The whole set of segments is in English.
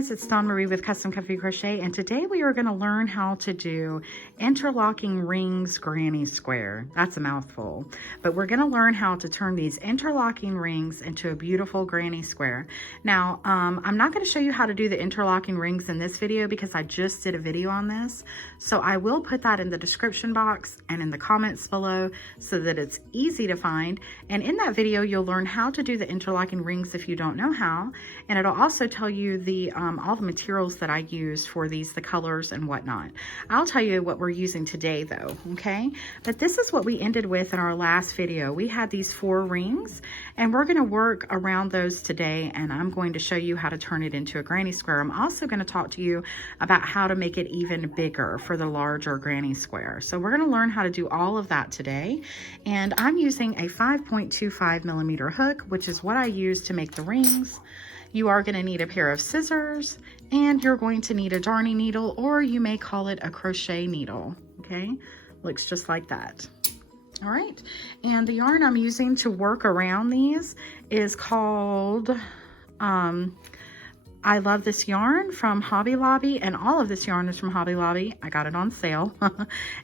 guys, it's Dawn Marie with Custom Comfy Crochet, and today we are going to learn how to do interlocking rings granny square. That's a mouthful, but we're going to learn how to turn these interlocking rings into a beautiful granny square. Now, I'm not going to show you how to do the interlocking rings in this video because I just did a video on this, so I will put that in the description box and in the comments below so that it's easy to find. And in that video, you'll learn how to do the interlocking rings if you don't know how, and it'll also tell you the all the materials that I used for these, the colors and whatnot. I'll tell you what we're using today though, okay? But this is what we ended with in our last video. We had these 4 rings and we're gonna work around those today, and I'm going to show you how to turn it into a granny square. I'm also gonna talk to you about how to make it even bigger for the larger granny square. So we're gonna learn how to do all of that today. And I'm using a 5.25 millimeter hook, which is what I use to make the rings. You are going to need a pair of scissors, and you're going to need a darning needle, or you may call it a crochet needle. Okay, looks just like that. All right, and the yarn I'm using to work around these is called I love this yarn from Hobby Lobby, and all of this yarn is from Hobby Lobby. I got it on sale.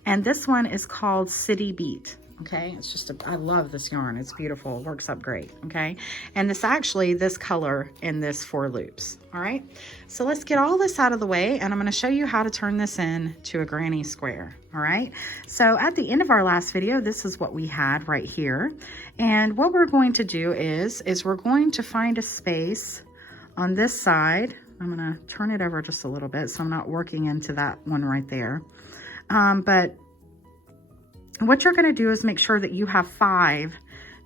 And this one is called City Beat. Okay, it's just I love this yarn. It's beautiful. It works up great. Okay, and this actually, this color in this 4 loops. All right, so let's get all this out of the way, and I'm going to show you how to turn this into a granny square. All right, so at the end of our last video, this is what we had right here, and what we're going to do is we're going to find a space on this side. I'm going to turn it over just a little bit so I'm not working into that one right there, but what you're going to do is make sure that you have 5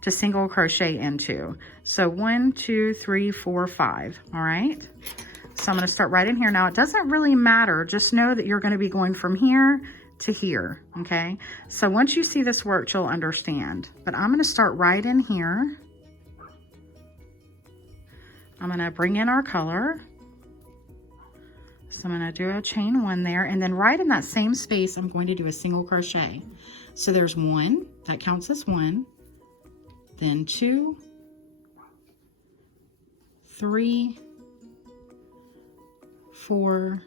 to single crochet into. So 1, 2, 3, 4, 5. All right. So I'm going to start right in here. Now it doesn't really matter. Just know that you're going to be going from here to here. Okay. So once you see this work, you'll understand. But I'm going to start right in here. I'm going to bring in our color. So I'm going to do a chain 1 there, and then right in that same space, I'm going to do a single crochet. So there's 1, that counts as 1, then 2, 3, 4,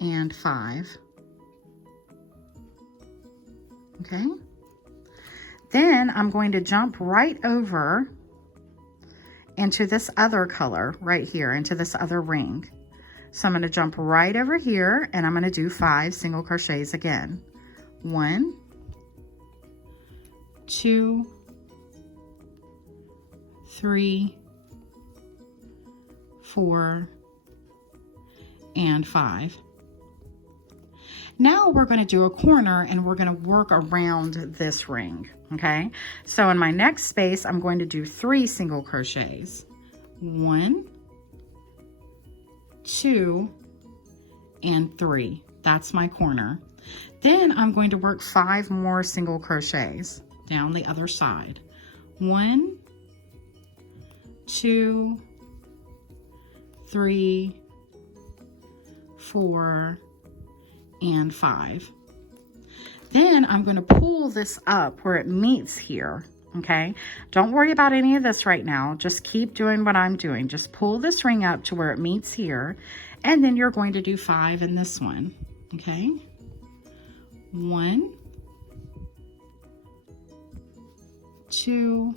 and 5. Okay. Then I'm going to jump right over into this other color right here, into this other ring. So I'm going to jump right over here, and I'm going to do 5 single crochets again. 1, 2, 3, 4, and 5. Now we're going to do a corner, and we're going to work around this ring. Okay, so in my next space, I'm going to do 3 single crochets. 1, 2, and 3. That's my corner. Then I'm going to work 5 more single crochets down the other side. 1, 2, 3, 4, and 5. Then I'm going to pull this up where it meets here. Okay, don't worry about any of this right now. Just keep doing what I'm doing. Just pull this ring up to where it meets here, and then you're going to do 5 in this one. Okay, 1, 2,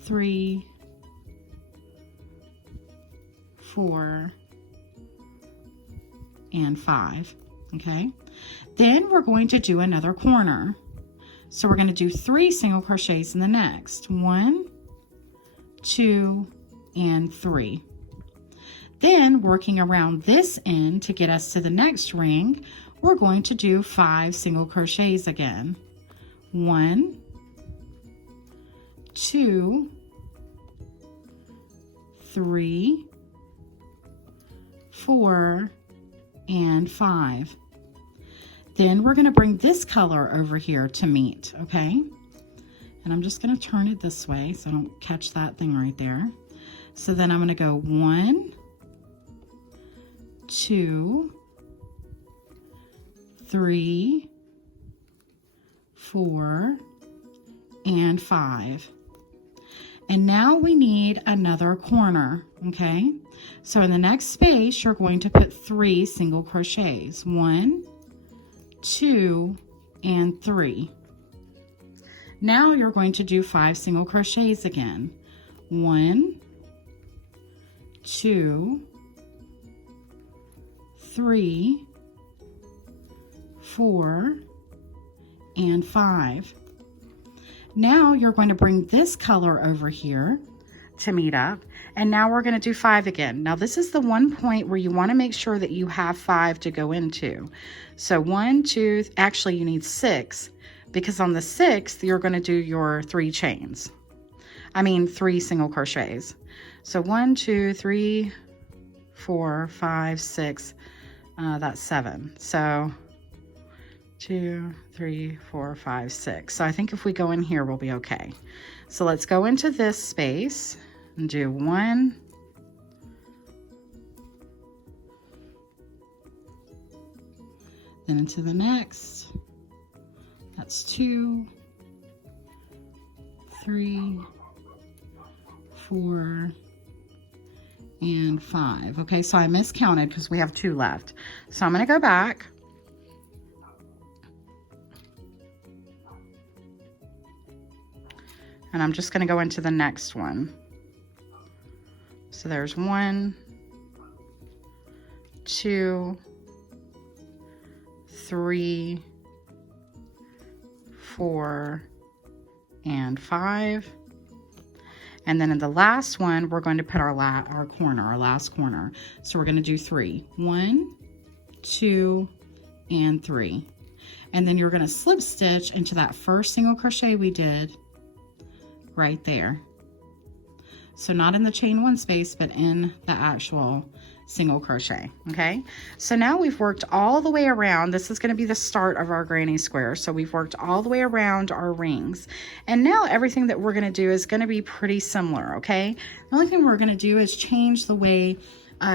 3, 4, and 5. Okay, then we're going to do another corner. So we're going to do 3 single crochets in the next. 1, 2, and 3. Then working around this end to get us to the next ring, we're going to do 5 single crochets again. 1, 2, 3, 4, and 5. Then we're going to bring this color over here to meet, okay? And I'm just going to turn it this way so I don't catch that thing right there. So then I'm going to go 1, 2, 3, 4, and 5. And now we need another corner, okay? So in the next space, you're going to put 3 single crochets. 1, 2, and 3. Now you're going to do 5 single crochets again. 1, 2, 3, 4, and 5. Now you're going to bring this color over here to meet up, and now we're going to do 5 again. Now this is the one point where you want to make sure that you have 5 to go into. So 1, 2, actually you need 6, because on the 6th you're going to do your 3 chains. I mean 3 single crochets. So 1, 2, 3, 4, 5, 6, that's 7. So 2, 3, 4, 5, 6. So I think if we go in here, we'll be okay. So let's go into this space and do 1, then into the next. That's 2, 3, 4, and 5. Okay, so I miscounted because we have 2 left. So I'm going to go back. And I'm just going to go into the next one. So there's 1, 2, 3, 4, and 5. And then in the last one, we're going to put our last corner. So we're going to do 3. 1, 2, and 3. And then you're going to slip stitch into that first single crochet we did right there. So not in the chain 1 space, but in the actual single crochet. Okay, so now we've worked all the way around. This is going to be the start of our granny square. So we've worked all the way around our rings, and now everything that we're going to do is going to be pretty similar. Okay, the only thing we're going to do is change the way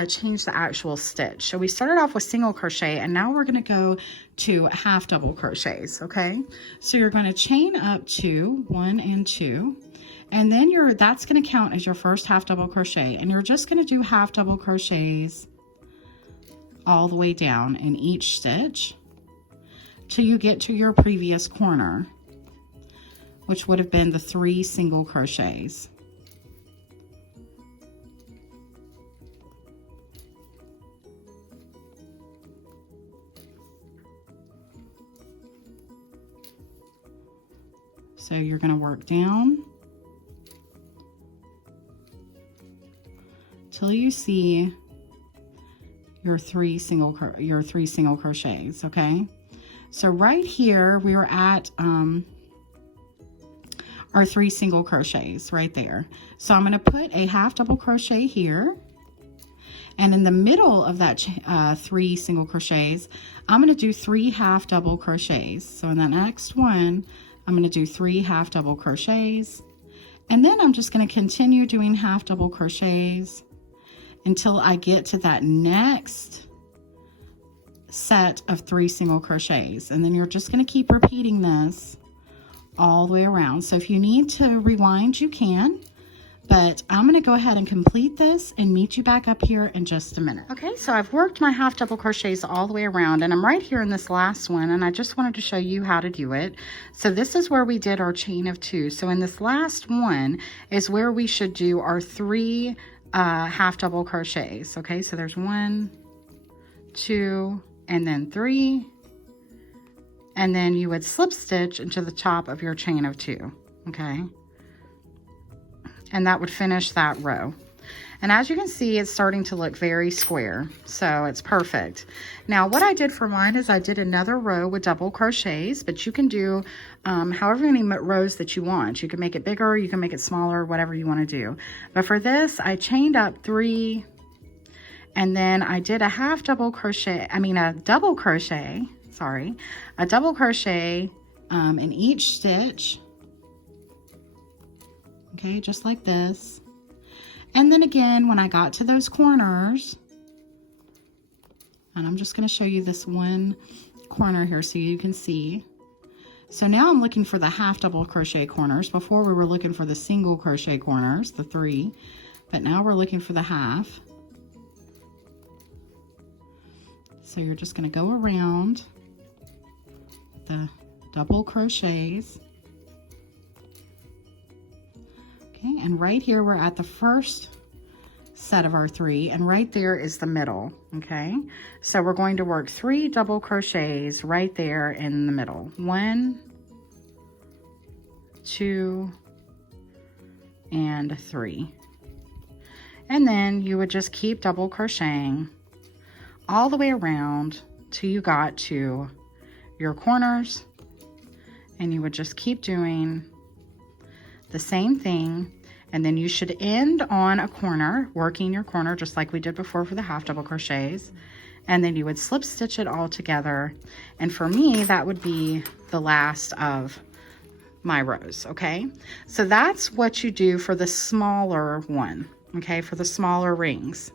change the actual stitch. So we started off with single crochet, and now we're going to go to half double crochets. Okay, so you're going to chain up to 1 and 2, and then that's going to count as your first half double crochet, and you're just going to do half double crochets all the way down in each stitch till you get to your previous corner, which would have been the 3 single crochets. So you're going to work down till you see your 3 single crochets. Okay, so right here we were at our 3 single crochets right there. So I'm going to put a half double crochet here, and in the middle of that 3 single crochets, I'm going to do 3 half double crochets. So in the next one, I'm going to do 3 half double crochets, and then I'm just going to continue doing half double crochets until I get to that next set of 3 single crochets. And then you're just going to keep repeating this all the way around. So if you need to rewind, you can, but I'm going to go ahead and complete this and meet you back up here in just a minute. Okay, so I've worked my half double crochets all the way around, and I'm right here in this last one, and I just wanted to show you how to do it. So this is where we did our chain of 2. So in this last one is where we should do our 3 half double crochets. Okay, so there's 1, 2, and then 3, and then you would slip stitch into the top of your chain of 2. Okay, and that would finish that row. And as you can see, it's starting to look very square, so it's perfect. Now what I did for mine is I did another row with double crochets, but you can do however many rows that you want. You can make it bigger, you can make it smaller, whatever you want to do. But for this, I chained up 3, and then I did a half double crochet, a double crochet, sorry, a double crochet in each stitch. Okay, just like this. And then again, when I got to those corners, and I'm just going to show you this one corner here so you can see. So now I'm looking for the half double crochet corners. Before we were looking for the single crochet corners, the 3, but now we're looking for the half. So you're just going to go around the double crochets. Okay, and right here we're at the first set of our 3, and right there is the middle. Okay, so we're going to work 3 double crochets right there in the middle. 1, 2, and 3. And then you would just keep double crocheting all the way around till you got to your corners, and you would just keep doing the same thing. And then you should end on a corner, working your corner just like we did before for the half double crochets. And then you would slip stitch it all together. And for me, that would be the last of my rows, okay? So that's what you do for the smaller one, okay, for the smaller rings.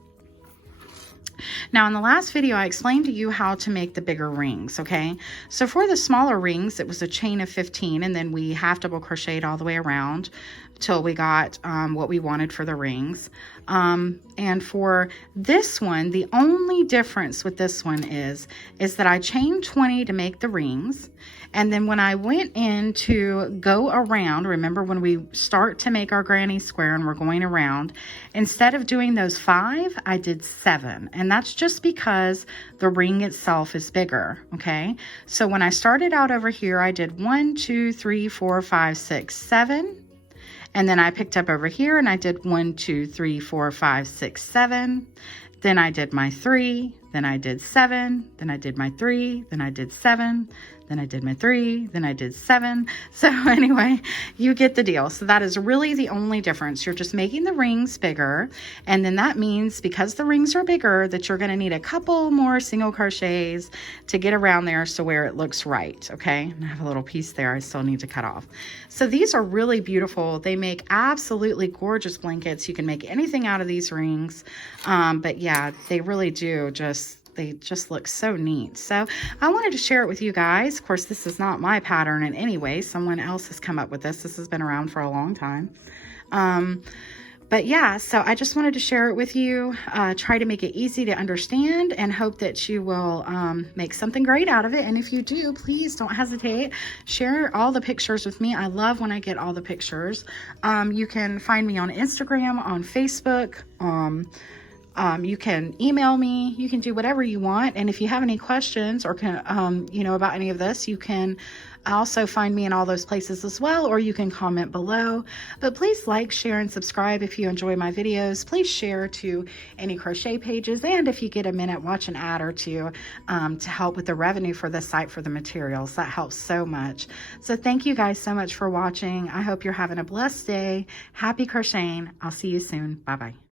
Now in the last video, I explained to you how to make the bigger rings, okay? So for the smaller rings, it was a chain of 15, and then we half double crocheted all the way around till we got what we wanted for the rings. And for this one, the only difference with this one is that I chained 20 to make the rings. And then when I went in to go around, remember when we start to make our granny square and we're going around, instead of doing those 5, I did 7. And that's just because the ring itself is bigger, okay? So when I started out over here, I did 1, 2, 3, 4, 5, 6, 7. And then I picked up over here and I did 1, 2, 3, 4, 5, 6, 7. Then I did my 3, then I did 7, then I did my 3, then I did 7, then I did my 3, then I did 7. So anyway, you get the deal. So that is really the only difference. You're just making the rings bigger. And then that means because the rings are bigger that you're going to need a couple more single crochets to get around there so where it looks right. Okay. And I have a little piece there I still need to cut off. So these are really beautiful. They make absolutely gorgeous blankets. You can make anything out of these rings. But yeah, they really do they just look so neat. So I wanted to share it with you guys. Of course, this is not my pattern in any way. Someone else has come up with this. This has been around for a long time. But yeah, so I just wanted to share it with you, try to make it easy to understand, and hope that you will make something great out of it. And if you do, please don't hesitate. Share all the pictures with me. I love when I get all the pictures. You can find me on Instagram, on Facebook, you can email me, you can do whatever you want. And if you have any questions or can, you know, about any of this, you can also find me in all those places as well, or you can comment below. But please like, share, and subscribe if you enjoy my videos. Please share to any crochet pages. And if you get a minute, watch an ad or two to help with the revenue for the site for the materials. That helps so much. So thank you guys so much for watching. I hope you're having a blessed day. Happy crocheting. I'll see you soon. Bye-bye.